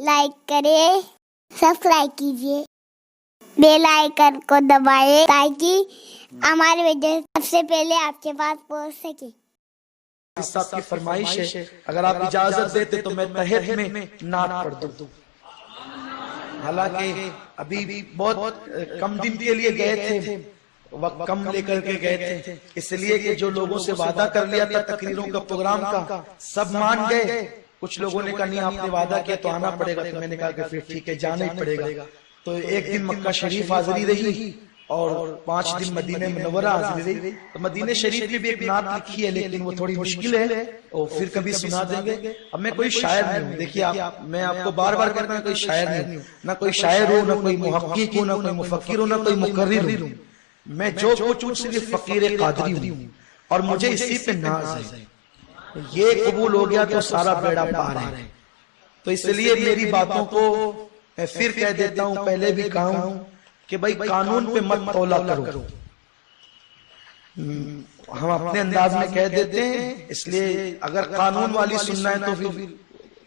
Like करें, subscribe कीजिए, bell icon को दबाएं ताकि हमारे वीडियो सबसे पहले आपके पास पहुंच सके। साहब की फरमाइश है, अगर आप इजाजत देते तो मैं तहत में नात पढ़ दूं। हालांकि अभी बहुत कम दिन के लिए गए थे, वक्त कम लेकर के गए थे, इसलिए कि जो लोगों से वादा कर लिया था तकरीरों का प्रोग्राम का, सब मान गए। कुछ लोगों ने कहा नहीं आपने वादा किया तो आना पड़ेगा, तो मैंने कहा कि फिर ठीक है जाना ही पड़ेगा। तो एक दिन मक्का शरीफ हाजिरी रही और 5 दिन मदीने मुनव्वरा हाजिरी रही। तो मदीने शरीफ की भी एक नात लिखी है, लेकिन वो थोड़ी मुश्किल है और फिर कभी सुना देंगे। अब मैं कोई शायर नहीं हूँ, देखिए आप, मैं आपको बार बार कहता हूँ कोई शायर नहीं हूँ, ना कोई शायर हूँ, ना कोई मुहक्किक हूँ, ना कोई मुफक्किर हूँ, ना कोई मुकर्रिर हूँ। मैं जो कुछ हूँ सिर्फ फकीर कादरी हूँ और मुझे इसी पे नाज है। ये कबूल हो गया तो सारा बेड़ा पार है। तो इसलिए मेरी बातों को मैं फिर कह देता हूँ, पहले भी कहा हूँ कि भाई कानून पे मत तौला करो। हम अपने अंदाज में कह देते हैं, इसलिए अगर कानून वाली सुनना है तो फिर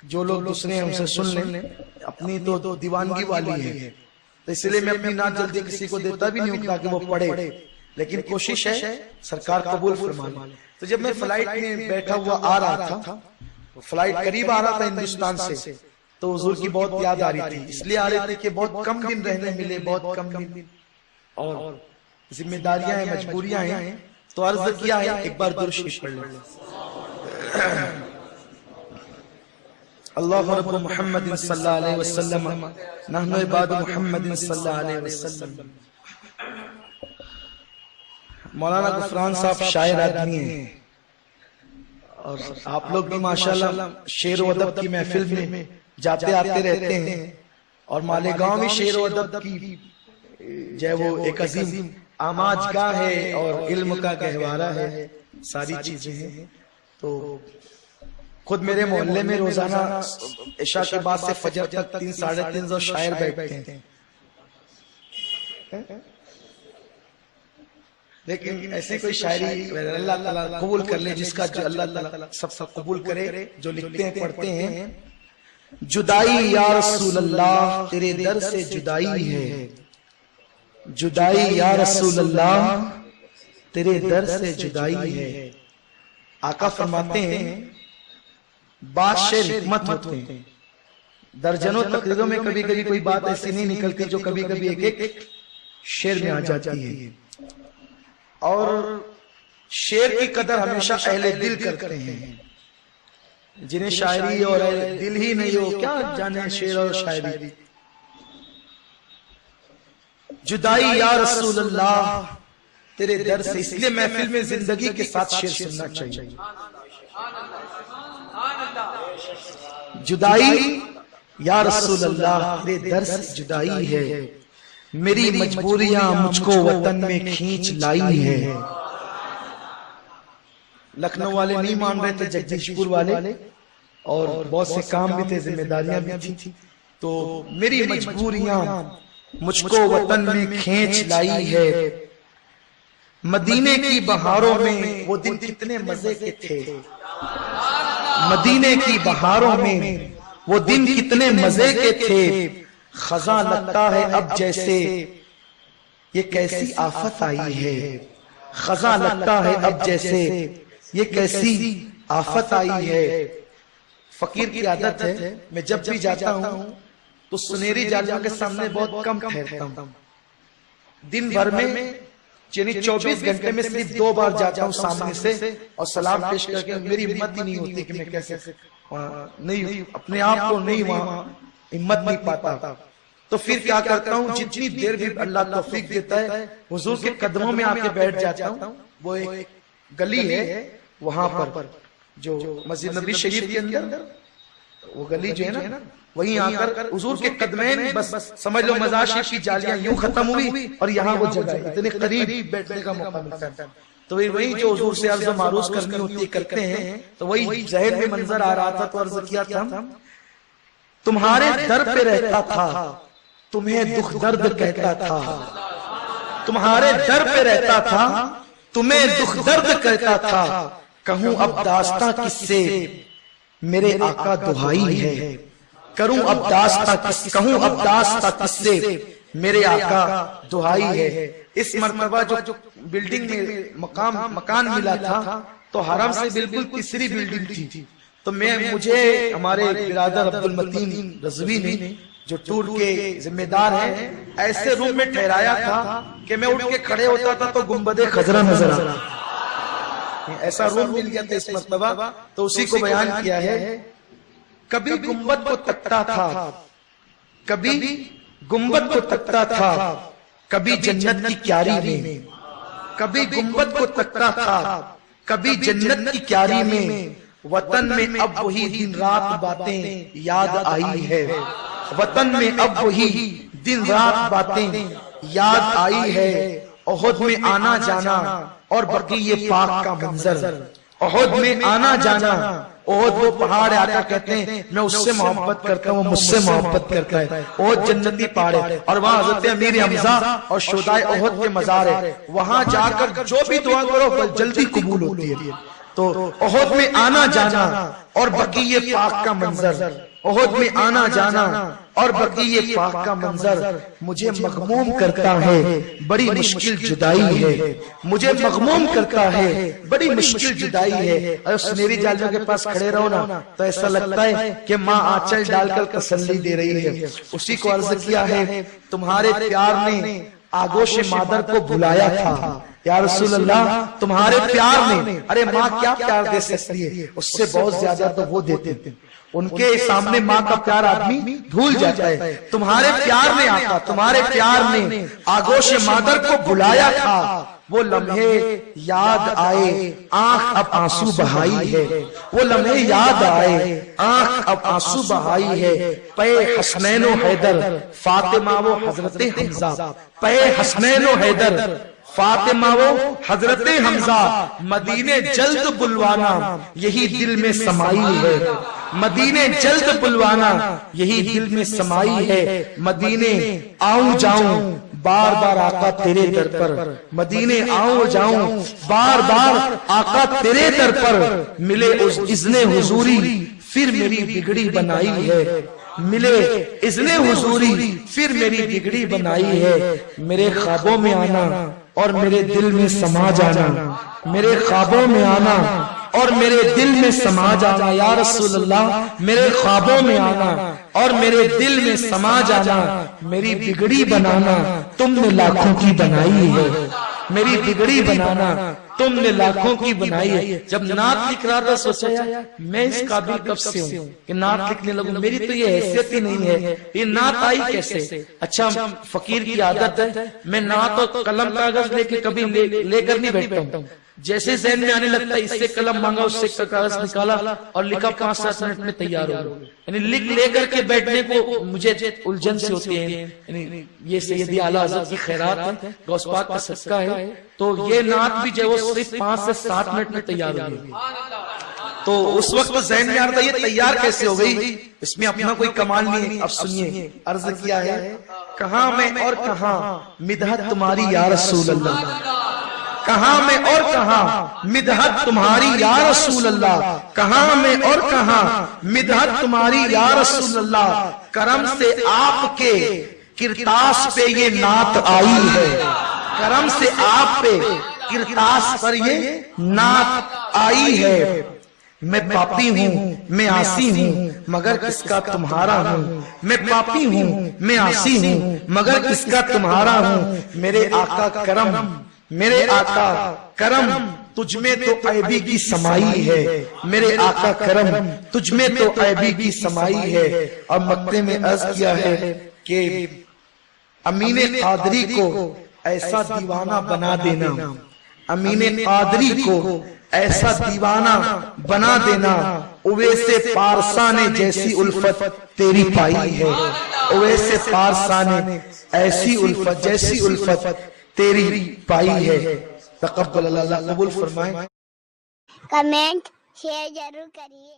जो लोग दूसरे हमसे सुन लें, अपनी तो दीवानगी वाली है। तो इसलिए मैं अपनी नात जल्दी किसी को देता भी नहीं हूँ ताकि वो पढ़े, लेकिन कोशिश है सरकार कबूल फरमा ले। तो जब मैं फ्लाइट में बैठा हुआ आ रहा था, फ्लाइट करीब आ रहा था हिंदुस्तान से, तो हुजूर की बहुत याद आ रही थी। इसलिए आ रही थी कि बहुत कम दिन रहने मिले, बहुत कम दिन और जिम्मेदारियां हैं, मजबूरियां हैं, तो अर्ज किया है एक बार दुरूद शरीफ पढ़ लें। अल्लाहु रब्बु मुहम्मदिन सल्लल्लाहु अलैहि वसल्लम नहनु इबादु मुहम्मदिन सल्लल्लाहु अलैहि वसल्लम। मौलाना गुफरान साहब शायर आदमी हैं और आप लोग भी माशाल्लाह शेर व अदब की महफिल में जाते आते रहते हैं और मालेगांव में शेर व अदब की जो वो एक अजीम आमाजगाह है और इल्म का गहवारा है, सारी चीजें हैं। तो खुद मेरे मोहल्ले में रोजाना इशा के बाद से फजर तक 300-350 शायर बैठते हैं, लेकिन ऐसे कोई शायरी अल्लाह ताला कबूल कर ले, जिसका जो अल्लाह ताला सब कबूल करे, जो लिखते हैं पढ़ते हैं। जुदाई या रसूल अल्लाह तेरे दर से जुदाई है, जुदाई या रसूल अल्लाह तेरे दर से जुदाई है। आका फरमाते हैं बादशाह हिकमत होते हैं, दर्जनों तकरीरों में कभी कभी कोई बात ऐसी नहीं निकलती जो कभी कभी एक एक शेर में आ जाती है। और शेर की कदर हमेशा अहले दिल करते हैं, जिन्हें शायरी और दिल ही नहीं हो क्या जाने शेर और शायरी। जुदाई या रसूल अल्लाह तेरे दर से, इसलिए महफिल में जिंदगी के साथ शेर सुनना चाहिए। जुदाई या रसूल अल्लाह तेरे दर से जुदाई है, मेरी मजबूरियां मुझको वतन में खींच लाई है। लखनऊ वाले नहीं मान रहे थे, जगदीशपुर वाले, और बहुत से काम भी थे, जिम्मेदारियां भी थी। तो मेरी मजबूरियां मुझको वतन में खींच लाई है, मदीने की बहारों में वो दिन कितने मजे के थे, मदीने की बहारों में वो दिन कितने मजे के थे। खजा लगता है अब जैसे ये कैसी आफत आई है, खजा लगता है अब जैसे ये कैसी आफत आई है। फकीर की आदत है, मैं जब भी जाता हूँ तो सुनहरी जालियों के सामने बहुत कम ठहरता हूँ। दिन भर में यानी 24 घंटे में सिर्फ 2 बार जाता हूँ सामने से और सलाम पेश करके। मेरी हिम्मत ही नहीं होती कि मैं कैसे नहीं, अपने आप को नहीं वहां हिम्मत नहीं पाता। तो फिर क्या करता हूँ, जितनी देर भी अल्लाह तौफीक देता है हुजूर के कदमों में आके बैठ जाता हूँ। वो एक गली है वहां पर जो मस्जिद नबी शरीफ के अंदर, वो गली जो है ना, वहीं आकर हुजूर के कदमैन, बस समझ लो मज़ार शरीफ की जालियां यूं खत्म हुई और यहाँ वो जगह इतने करीब बैठने का मौका मिलता है। तो वही जो हुजूर से अर्ज़ मारूज करनी होती है करते हैं। तो वही ज़हन में मंजर आ रहा था, तो अर्ज़ किया था तुम्हारे दर पे रहता था, तुम्हें दुख दर्द कहता था, तुम्हारे दर पे रहता था, तुम्हें दुख दर्द कहता था। कहूं अब दास्तां किससे, मेरे आका दुहाई है, کروں اب داستہ کہوں اب داستہ کس سے میرے آقا دہائی ہے۔ اس مرتبہ جو بلڈنگ میں مکان ملا تھا تو حرم سے بالکل تیسری بلڈنگ تھی، تو مجھے ہمارے برادر عبد المتین رضوی نے جو ٹور کے ذمہ دار ہیں ایسے روم میں ٹھہرایا تھا کہ میں اٹھ کے کھڑے ہوتا تھا تو گنبد خضرا نظر آتا، ایسا روم مل گیا تھا اس مرتبہ، تو اسی کو بیان کیا ہے۔ کبھی گنبد کو تکتا تھا، کبھی گنبد کو تکتا تھا، کبھی جنت کی کیاری میں، کبھی گنبد کو تکتا تھا، کبھی جنت کی کیاری میں، وطن میں اب وہی دن رات باتیں یاد آئی ہے، وطن میں اب وہی دن رات باتیں یاد آئی ہے۔ احد میں آنا جانا اور بقیہ پاک کا منظر، احد میں آنا جانا، احد وہ پہاڑ آقا کہتے ہیں میں اس سے محبت کرتا ہوں، وہ مجھ سے محبت کرتا ہے۔ احد جنتی پہاڑ ہے اور وہاں حضرت امیر حمزہ اور شہدائے احد کے مزار ہے، وہاں جا کر جو بھی دعا کرو جلدی قبول ہوتی ہے۔ تو احد میں آنا جانا اور بقیہ پاک کا منظر، احد میں آنا جانا اور بقیہ پاک کا منظر مجھے مغموم کرتا ہے، بڑی مشکل جدائی ہے، مجھے مغموم کرتا ہے، بڑی مشکل جدائی ہے۔ اور سنیری جالجوں کے پاس کھڑے رہو نا تو ایسا لگتا ہے کہ ماں آنچل ڈال کر تسلی دے رہی ہے۔ اسی کو عرض کیا ہے تمہارے پیار نے آگوش مادر کو بھلایا تھا، یا رسول اللہ تمہارے پیار نے، ارے ماں کیا پیار دے سکتی ہے، اس سے بہت زیادہ تو وہ دیتے ہیں، ان کے سامنے ماں کا پیار آدمی بھول جاتا ہے۔ تمہارے پیار نے آقا، تمہارے پیار نے آگوش مادر کو بلایا تھا، وہ لمحے یاد آئے آنکھ اب آنسو بہائی ہے، وہ لمحے یاد آئے آنکھ اب آنسو بہائی ہے۔ پے حسنین و حیدر فاطمہ و حضرت حمزہ، پے حسنین و حیدر فاطمہ و حضرت حمزہ، مدینے جلد بلوانا یہی دل میں سمائی ہے، مدینے جلد بلوانا یہی دل میں سمائی ہے۔ مدینے آؤں جاؤں بار بار آقا تیرے در پر، مدینے آؤں جاؤں بار بار آقا تیرے در پر، ملے اس اذن حضوری پھر میری بگڑی بنائی ہے، ملے اذن حضوری پھر میری بگڑی بنائی ہے۔ میرے خوابوں میں آنا اور میرے دل میں سما جانا، میرے خوابوں میں آنا اور میرے دل میں سما جانا، یا رسول اللہ میرے خوابوں میں آنا اور میرے دل میں سما جانا، میری بگڑی بنانا تم نے لاکھوں کی بنائی ہے، میری بگڑی بنانا تم نے لاکھوں کی بنائی ہے۔ جب نعت لکھ رہا تھا سوچا میں اس قابل کب سے ہوں کہ نعت لکھنے لگوں، میری تو یہ حیثیت ہی نہیں ہے، یہ نعت آئی کیسے؟ اچھا فقیر کی عادت ہے میں نعت اور قلم کاغذ لے کے کبھی لے کر نہیں بیٹھتا ہوں، جیسے ذہن میں آنے لگتا ہے اس سے قلم مانگا اس سے کاغذ نکالا اور لکھا 5-7 منٹ میں تیار ہو گیا۔ یعنی لکھ لے کر کے بیٹھنے کو مجھے الجھن سے ہوتی ہے، یعنی یہ سیدی اعلیٰ حضرت کی خیرات ہے، غوث پاک کا صدقہ ہے، تو یہ نعت بھی جو ہے وہ صرف 5 سے 7 منٹ میں تیار ہو گئی۔ تو اس وقت ذہن میں آتا ہے یہ تیار کیسے ہو گئی، اس میں اپنا کوئی کمال نہیں ہے۔ اب سنیے عرض کیا ہے، کہاں میں اور کہاں مدحت تمہاری یا رسول اللہ، کہاں میں اور کہاں مدحت تمہاری یا رسول اللہ، کہاں میں اور کہاں مدحت تمہاری یا رسول اللہ، کرم سے آپ کے کرتاس پہ یہ نعت آئی ہے، کرم سے آپ پہ کرتاس پر یہ نعت آئی ہے۔ میں پاپی ہوں میں عاصی ہوں مگر کس کا تمہارا ہوں، میں پاپی ہوں میں عاصی ہوں مگر کس کا تمہارا ہوں۔ میرے آقا کرم، میرے آقا کرم تجھ میں تو عیبی کی سمائی ہے، میرے آقا کرم تجھ میں تو عیبی کی سمائی ہے۔ اور مکتے میں عرض کیا ہے کہ امین قادری کو ایسا دیوانہ بنا دینا، امین قادری کو ایسا دیوانہ بنا دینا، اویس پارسا نے جیسی الفت تیری پائی ہے، اویس پارسا نے ایسی الفت جیسی الفت تیری پائی ہے۔ تقبل اللہ قبول فرمائے۔ کمنٹ شیئر ضرور کریے۔